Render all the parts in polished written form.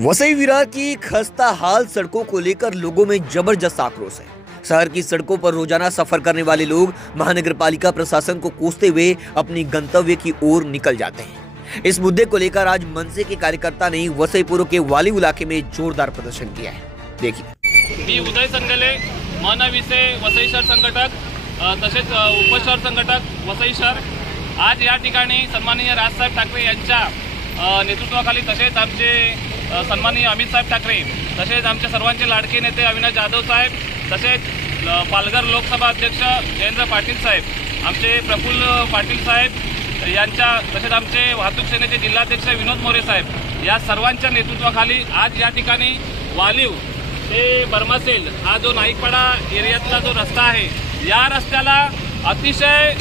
वसई विरार की खस्ता हाल सड़कों को लेकर लोगों में जबरदस्त आक्रोश है। शहर की सड़कों पर रोजाना सफर करने वाले लोग महानगर पालिका प्रशासन को कोसते हुए अपनी गंतव्य की ओर निकल जाते हैं। इस मुद्दे को लेकर आज मनसे के कार्यकर्ता ने वसईपुर के वाली इलाके में जोरदार प्रदर्शन किया है। देखिए। मी उदय संगले मनविसे वसई शहर संघटक तसेच उपशहर संघटक वसई शहर आज या ठिकाणी सन्माननीय राजसाहेब ठाकरे यांच्या नेतृत्वाखाली तसेच आमचे सन्माननीय अमित साहेब ठाकरे तसेच आमचे सर्वांचे लाडके नेते अविनाश जाधव साहेब तसेच पालघर लोकसभा अध्यक्ष जयेंद्र पाटील साहेब, आमचे प्रफुल्ल पाटील साहेब यांच्या तसेच आमचे वाहतूक सेनेचे जिल्हाध्यक्ष विनोद मोरे साहेब या सर्वांच्या नेतृत्वाखाली आज या ठिकाणी वालीव ते बर्मासेल हा जो नाईकपाडा एरियातला जो रस्ता आहे या रस्त्याला अतिशय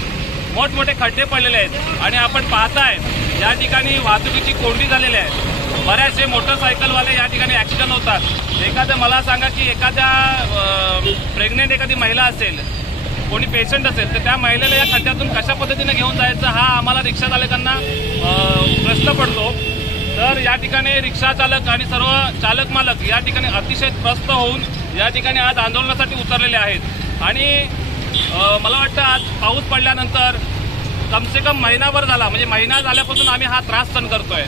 मोठमोठे खड्डे पडलेले आहेत आणि आपण पाहताय या ठिकाणी वाहतुकीची कोंडी झालेली आहे। बऱ्याचशे मोटरसायकलवाले या ठिकाणी ॲक्सिडेंट होतात। एखाद्या मला सांगा की एखाद्या प्रेग्नेंट एखादी महिला असेल, कोणी पेशंट असेल तर त्या महिलेला या खड्ड्यातून कशा पद्धतीने घेऊन जायचं हा आम्हाला रिक्षा चालकांना प्रश्न पडतो। तर या ठिकाणी रिक्षा चालक आणि सर्व चालक मालक या ठिकाणी अतिशय त्रस्त होऊन या ठिकाणी आज आंदोलनासाठी उतरलेले आहेत आणि मला वाटतं आज पाऊस पडल्यानंतर कमसे कम महिनाभर झाला, म्हणजे महिना झाल्यापासून आम्ही हा त्रास सहन करतोय।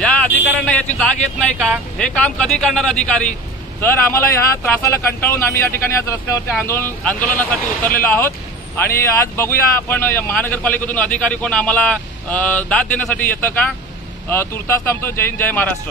या अधिकाऱ्यांना याची जाग येत नाही का? हे काम कधी करणार अधिकारी? तर आम्हाला ह्या त्रासाला कंटाळून आम्ही या ठिकाणी आज रस्त्यावरती आंदोलनासाठी उतरलेलो आहोत आणि आज बघूया आपण महानगरपालिकेतून अधिकारी कोण आम्हाला दाद देण्यासाठी येतं का? तुर्तास थांबतो। जय हिंद, जय महाराष्ट्र।